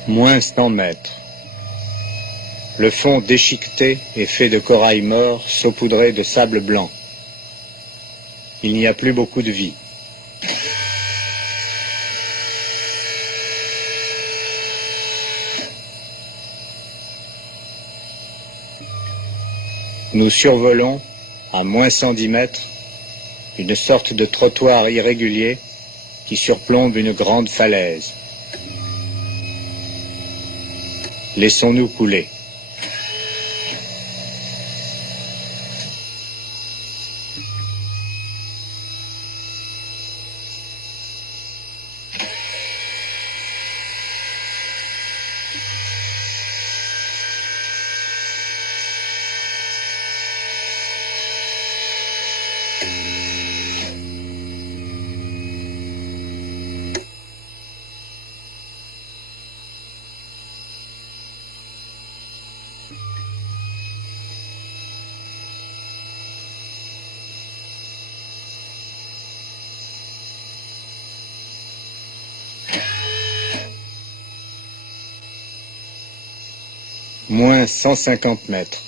Moins 100 mètres. Le fond déchiqueté est fait de corail mort saupoudré de sable blanc. Il n'y a plus beaucoup de vie. Nous survolons, à moins 110 mètres, une sorte de trottoir irrégulier qui surplombe une grande falaise. Laissons-nous couler. Moins 150 mètres.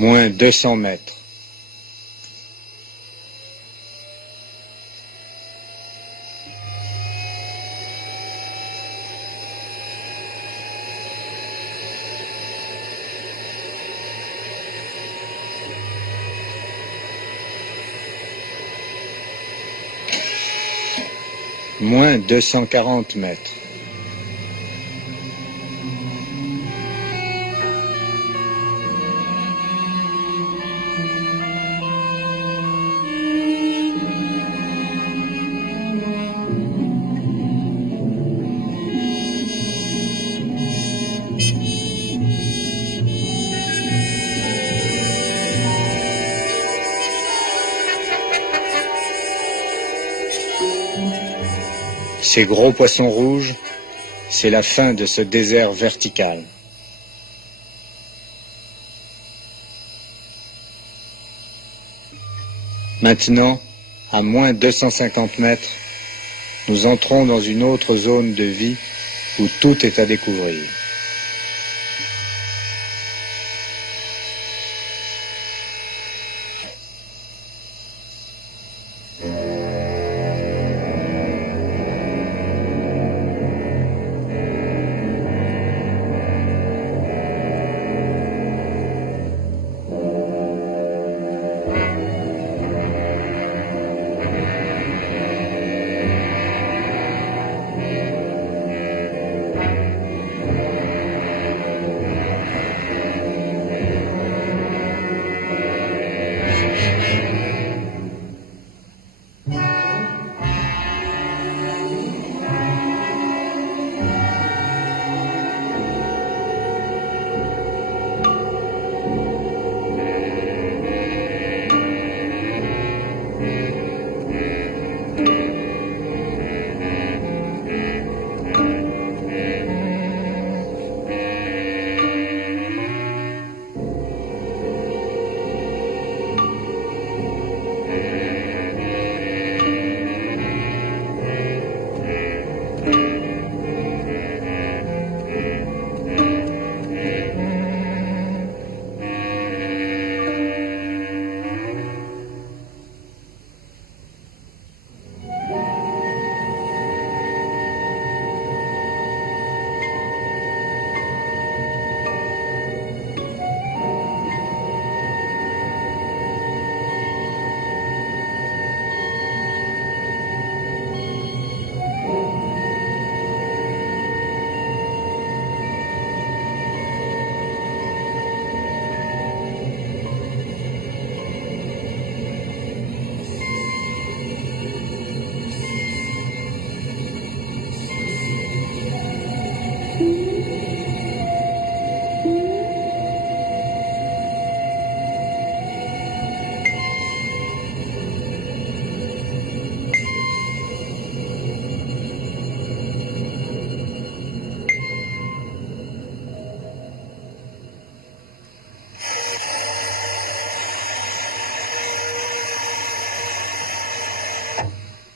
Moins 200 mètres. Moins 240 mètres. Ces gros poissons rouges, c'est la fin de ce désert vertical. Maintenant, à moins 250 mètres, nous entrons dans une autre zone de vie où tout est à découvrir.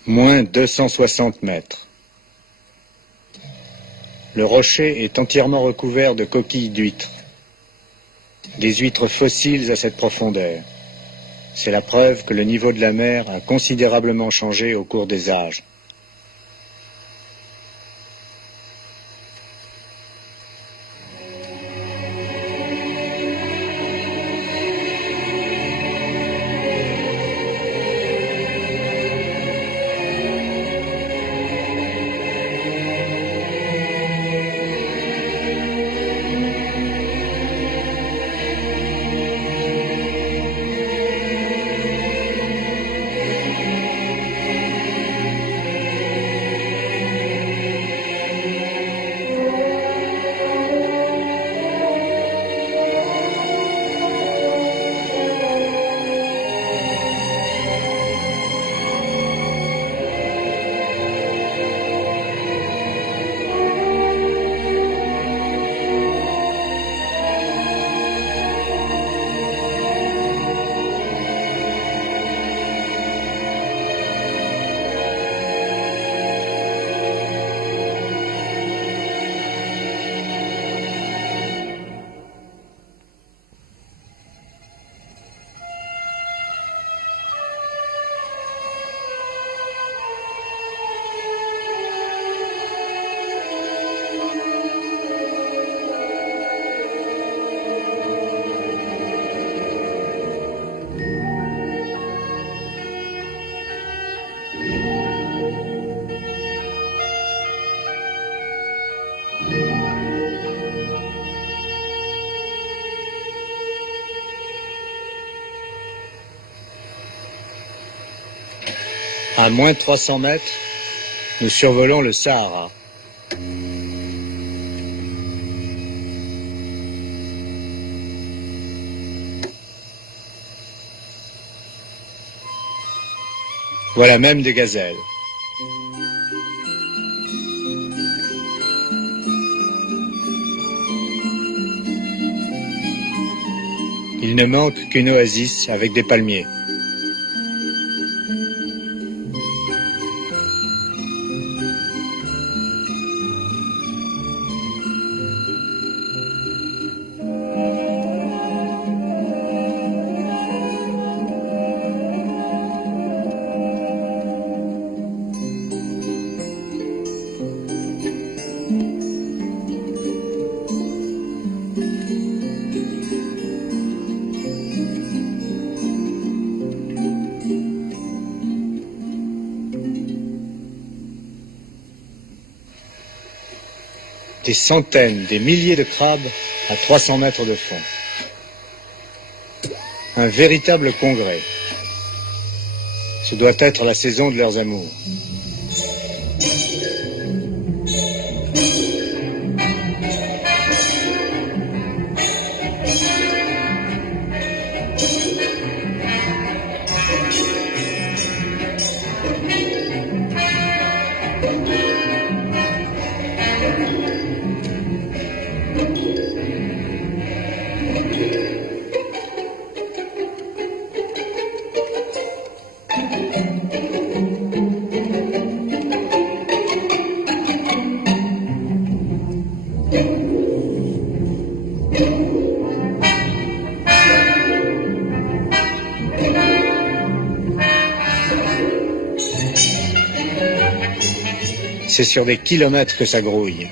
Moins 260 mètres. Le rocher est entièrement recouvert de coquilles d'huîtres. Des huîtres fossiles à cette profondeur. C'est la preuve que le niveau de la mer a considérablement changé au cours des âges. À moins 300 mètres, nous survolons le Sahara. Voilà même des gazelles. Il ne manque qu'une oasis avec des palmiers. Des centaines, des milliers de crabes à 300 mètres de fond. Un véritable congrès. Ce doit être la saison de leurs amours. C'est sur des kilomètres que ça grouille.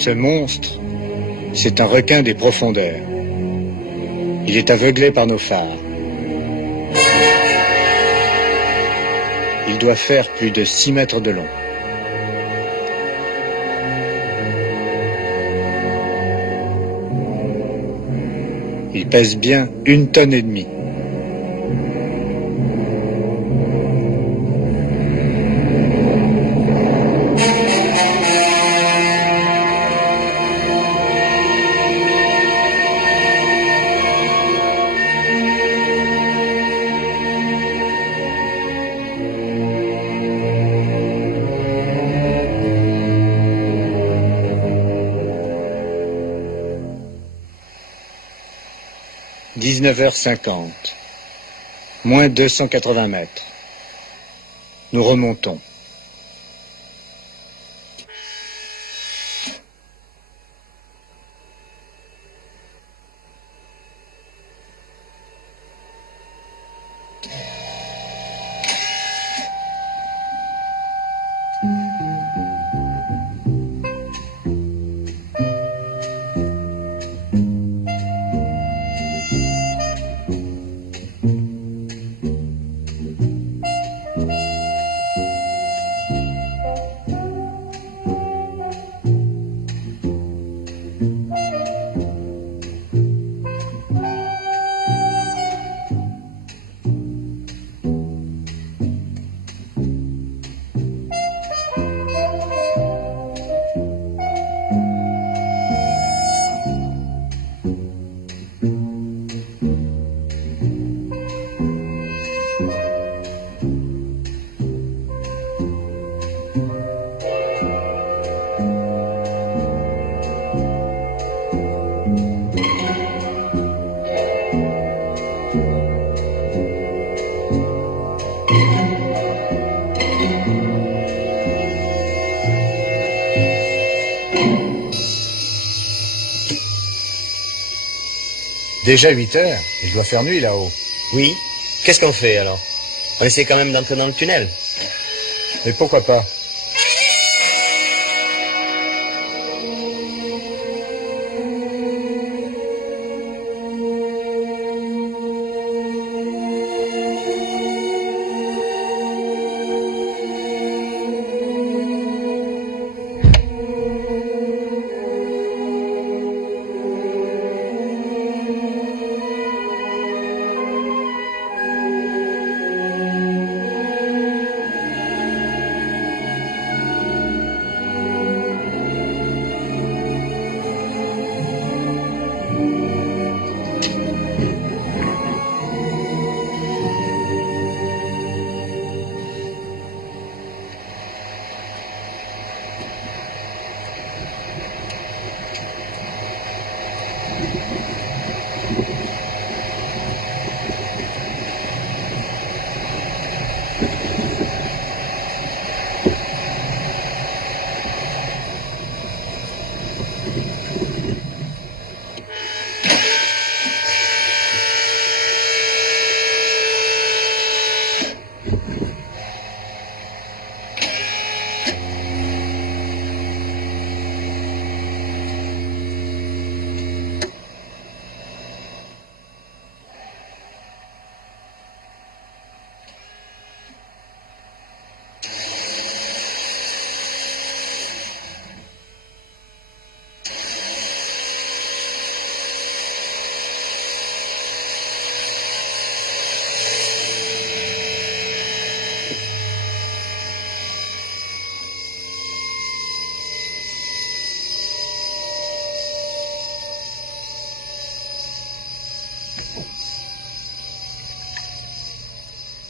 Ce monstre, c'est un requin des profondeurs. Il est aveuglé par nos phares. Il doit faire plus de 6 mètres de long. Il pèse bien 1,5 tonnes. « 19h50. Moins 280 mètres. Nous remontons. Déjà 8 heures, il doit faire nuit là-haut. Oui. Qu'est-ce qu'on fait alors? On essaie quand même d'entrer dans le tunnel. Mais pourquoi pas?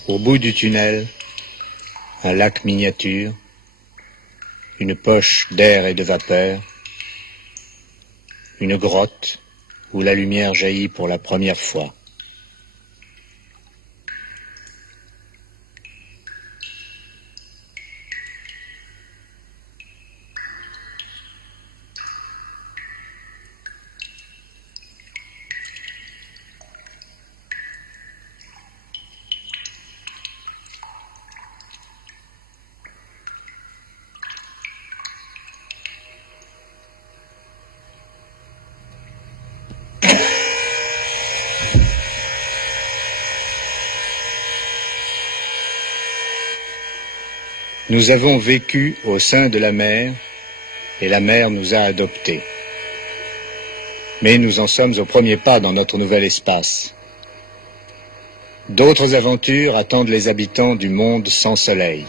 Au bout du tunnel, un lac miniature, une poche d'air et de vapeur, une grotte où la lumière jaillit pour la première fois. Nous avons vécu au sein de la mer et la mer nous a adoptés. Mais nous en sommes au premier pas dans notre nouvel espace. D'autres aventures attendent les habitants du monde sans soleil.